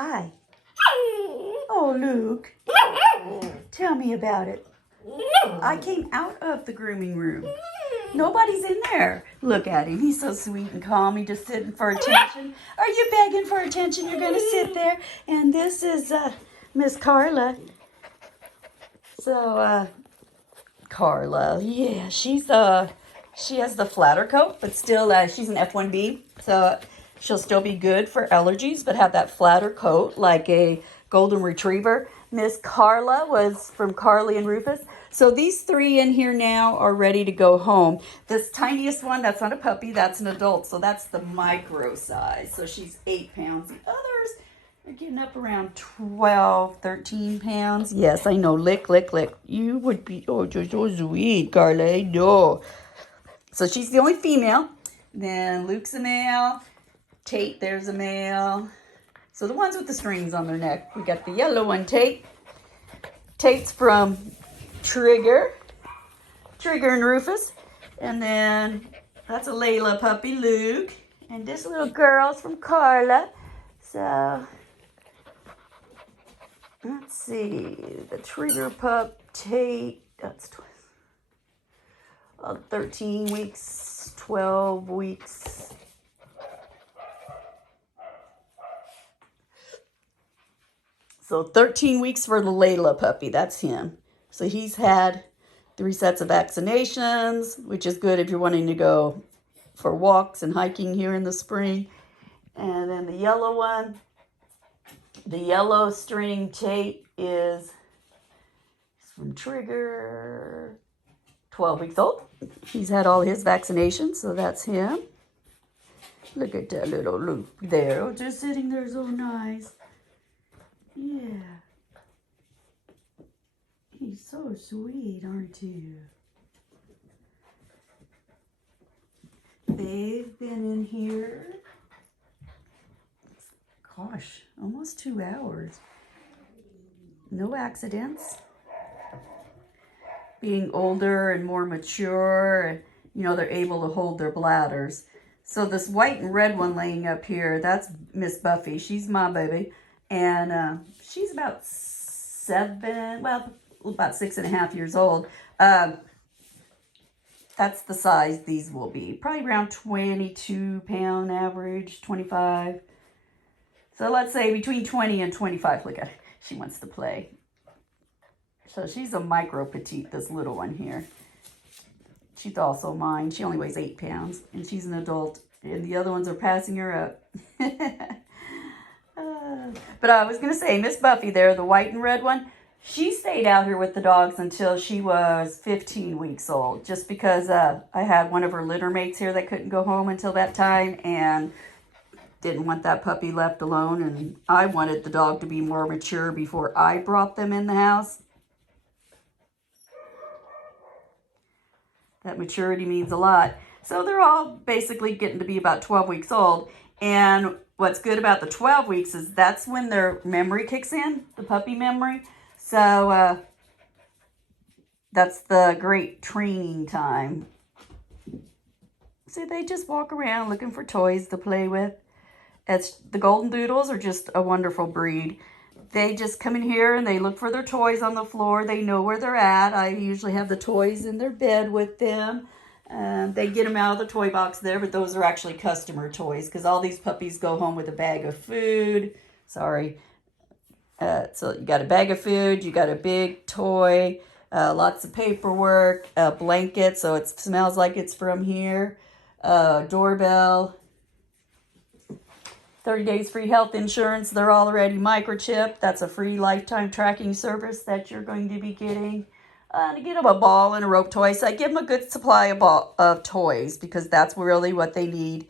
Hi. Oh, Luke. Tell me about it. I came out of the grooming room. Nobody's in there. Look at him. He's so sweet and calm. He's just sitting for attention. Are you begging for attention? You're going to sit there. And this is Miss Carla. So, Carla, yeah, she has the flatter coat, but still, she's an F1B. So she'll still be good for allergies, but have that flatter coat like a golden retriever. Miss Carla was from Carly and Rufus. So these three in here now are ready to go home. This tiniest one, that's not a puppy, that's an adult. So that's the micro size. So she's 8 pounds. The others are getting up around 12, 13 pounds. Yes, I know. Lick, lick, lick. You would be, oh, just so sweet, Carla. No. So she's the only female. Then Luke's a male. Tate, there's a male. So the ones with the strings on their neck. We got the yellow one, Tate. Tate's from Trigger and Rufus. And then that's a Layla puppy, Luke. And this little girl's from Carla. So let's see. The Trigger pup, Tate. That's 13 weeks, 12 weeks. So 13 weeks for the Layla puppy. That's him. So he's had 3 sets of vaccinations, which is good if you're wanting to go for walks and hiking here in the spring. And then the yellow one, the yellow string Tate is from Trigger, 12 weeks old. He's had all his vaccinations, so that's him. Look at that little Luke there. Oh, just sitting there so nice. Yeah. He's so sweet, aren't you? They've been in here, gosh, almost 2 hours. No accidents. Being older and more mature, you know, they're able to hold their bladders. So this white and red one laying up here, that's Miss Buffy. She's my baby. And she's about 6.5 years old. That's the size these will be. Probably around 22 pound average, 25. So let's say between 20 and 25. Look at her. She wants to play. So she's a micro petite, this little one here. She's also mine. She only weighs 8 pounds. And she's an adult. And the other ones are passing her up. But I was going to say, Miss Buffy there, the white and red one, she stayed out here with the dogs until she was 15 weeks old. Just because I had one of her litter mates here that couldn't go home until that time. And didn't want that puppy left alone. And I wanted the dog to be more mature before I brought them in the house. That maturity means a lot. So they're all basically getting to be about 12 weeks old. And what's good about the 12 weeks is that's when their memory kicks in, the puppy memory. So that's the great training time. So they just walk around looking for toys to play with. The Golden Doodles are just a wonderful breed. They just come in here and they look for their toys on the floor. They know where they're at. I usually have the toys in their bed with them. They get them out of the toy box there, but those are actually customer toys because all these puppies go home with a bag of food. Sorry. So you got a bag of food, you got a big toy, lots of paperwork, a blanket, so it smells like it's from here, doorbell, 30 days free health insurance. They're already microchipped. That's a free lifetime tracking service that you're going to be getting. To get them a ball and a rope toy. So I give them a good supply of toys because that's really what they need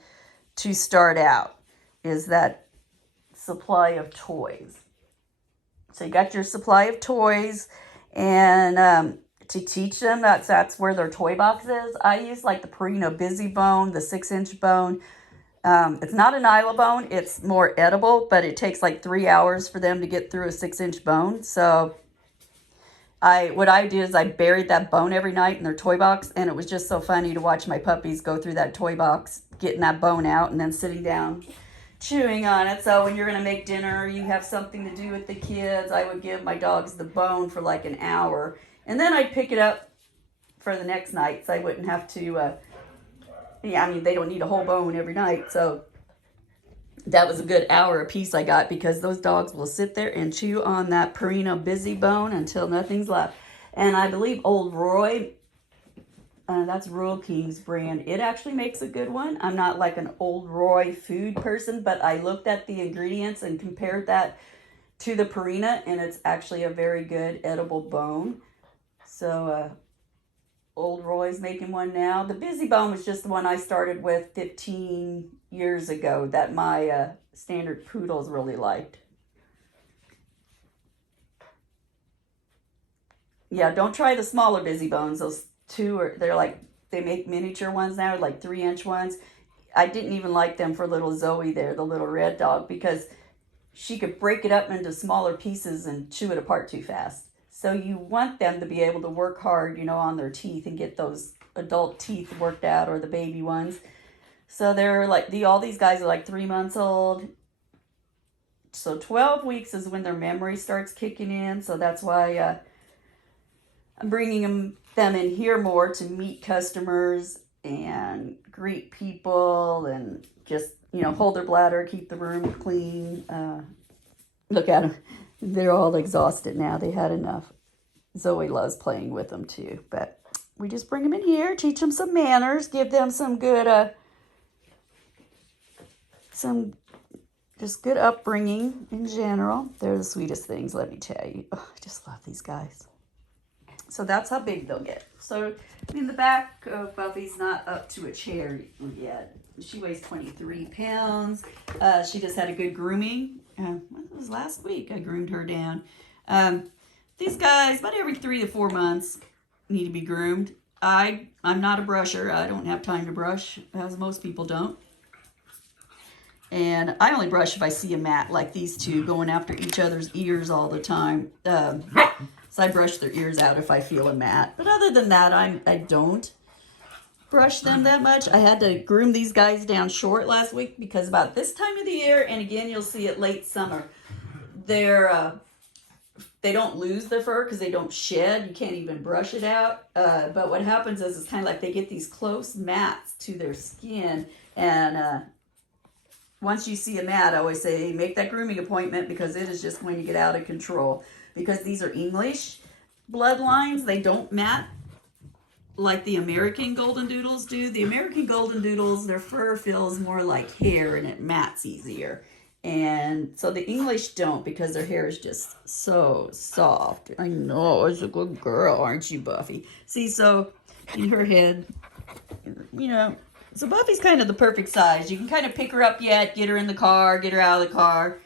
to start out, is that supply of toys. So you got your supply of toys, and to teach them, that's where their toy box is. I use like the Purina Busy Bone, the 6-inch bone. It's not an Isla bone, it's more edible, but it takes like 3 hours for them to get through a 6-inch bone. So what I do is I buried that bone every night in their toy box, and it was just so funny to watch my puppies go through that toy box, getting that bone out, and then sitting down chewing on it. So when you're going to make dinner, you have something to do with the kids, I would give my dogs the bone for like an hour. And then I'd pick it up for the next night, so I wouldn't have to, yeah, I mean, they don't need a whole bone every night. So that was a good hour a piece I got, because those dogs will sit there and chew on that Purina busy bone until nothing's left. And I believe Old Roy, that's Rural King's brand, it actually makes a good one. I'm not like an Old Roy food person, but I looked at the ingredients and compared that to the Purina, and it's actually a very good edible bone. So Old Roy's making one now. The busy bone was just the one I started with 15 years ago that my standard poodles really liked. Yeah, don't try the smaller busy bones. Those two are, they're like, they make miniature ones now, like 3-inch ones. I didn't even like them for little Zoe there, the little red dog, because she could break it up into smaller pieces and chew it apart too fast. So you want them to be able to work hard, you know, on their teeth and get those adult teeth worked out, or the baby ones. So they're like, all these guys are like 3 months old. So 12 weeks is when their memory starts kicking in. So that's why I'm bringing them in here more to meet customers and greet people and just, you know, hold their bladder, keep the room clean. Look at them. They're all exhausted now. They had enough. Zoe loves playing with them too. But we just bring them in here, teach them some manners, give them some good, just good upbringing in general. They're the sweetest things, let me tell you. Oh, I just love these guys. So that's how big they'll get. So, I mean, the back of Buffy's not up to a chair yet. She weighs 23 pounds. She just had a good grooming. It was last week I groomed her down. These guys, about every 3 to 4 months, need to be groomed. I'm not a brusher. I don't have time to brush, as most people don't. And I only brush if I see a mat like these two going after each other's ears all the time. So I brush their ears out if I feel a mat. But other than that, I don't brush them that much. I had to groom these guys down short last week because about this time of the year, and again, you'll see it late summer, they don't lose their fur because they don't shed. You can't even brush it out. But what happens is it's kind of like they get these close mats to their skin. And once you see a mat, I always say, make that grooming appointment because it is just going to get out of control. Because these are English bloodlines, they don't mat like the American Golden Doodles do. The American Golden Doodles, their fur feels more like hair and it mats easier. And so the English don't, because their hair is just so soft. I know, it's a good girl, aren't you, Buffy? See, so in her head, you know, so Buffy's kind of the perfect size. You can kind of pick her up yet, get her in the car, get her out of the car.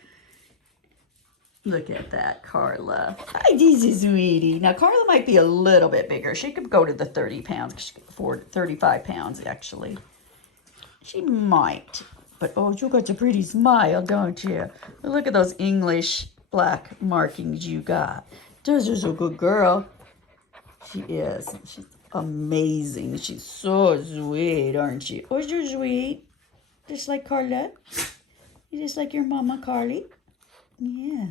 Look at that, Carla. Hi, Dizzy sweetie. Now, Carla might be a little bit bigger. She could go to the 30 pounds. She could afford 35 pounds, actually. She might. But, oh, you got a pretty smile, don't you? Look at those English black markings you got. This is a good girl. She is. She's amazing. She's so sweet, aren't you? Oh, you're sweet. Just like Carla. You just like your mama, Carly. Yeah.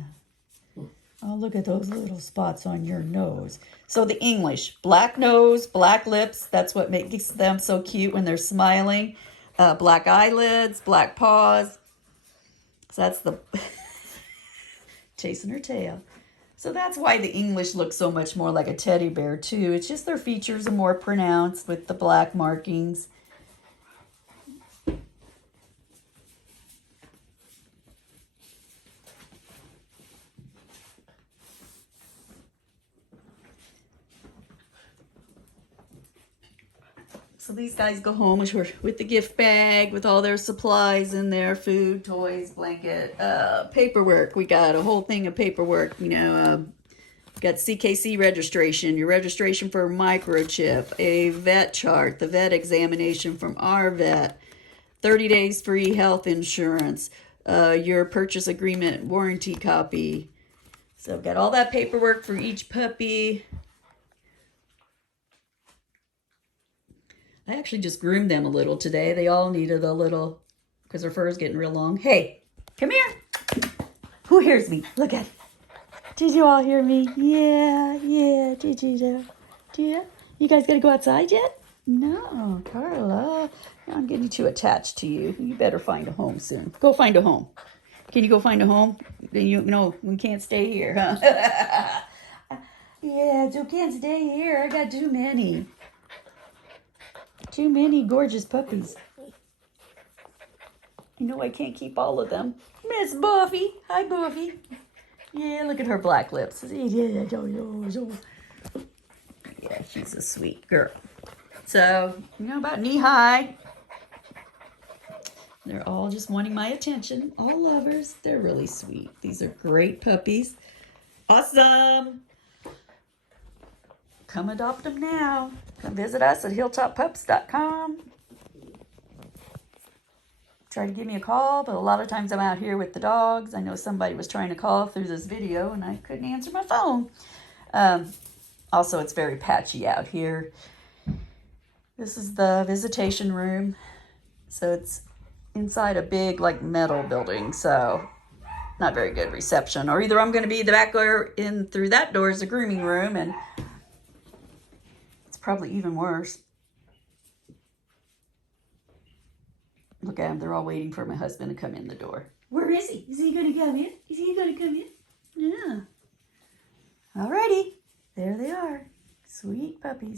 Oh, look at those little spots on your nose. So the English, black nose, black lips. That's what makes them so cute when they're smiling. Black eyelids, black paws. So that's the chasing her tail. So that's why the English look so much more like a teddy bear too. It's just their features are more pronounced with the black markings. So these guys go home with the gift bag, with all their supplies in there, food, toys, blanket, paperwork. We got a whole thing of paperwork, you know, got CKC registration, your registration for a microchip, a vet chart, the vet examination from our vet, 30 days free health insurance, your purchase agreement warranty copy. So got all that paperwork for each puppy. I actually just groomed them a little today. They all needed a little because her fur is getting real long. Hey, come here. Who hears me? Look at it. Did you all hear me? Yeah, yeah. Did you do? Yeah. You guys got to go outside yet? No, Carla. I'm getting too attached to you. You better find a home soon. Go find a home. Can you go find a home? Then we can't stay here, huh? Yeah, you can't stay here. I got too many. Too many gorgeous puppies. You know I can't keep all of them. Miss Buffy. Hi, Buffy. Yeah, look at her black lips. Yeah, she's a sweet girl. So, about knee-high. They're all just wanting my attention. All lovers. They're really sweet. These are great puppies. Awesome. Come adopt them now. Come visit us at hilltoppups.com. Try to give me a call, but a lot of times I'm out here with the dogs. I know somebody was trying to call through this video and I couldn't answer my phone. Also, it's very patchy out here. This is the visitation room. So it's inside a big metal building, so not very good reception. Or either I'm going to be the back door in through that door is the grooming room, and it's probably even worse. Look at them. They're all waiting for my husband to come in the door. Where is he? Is he going to come in? Is he going to come in? Yeah. Alrighty. There they are. Sweet puppies.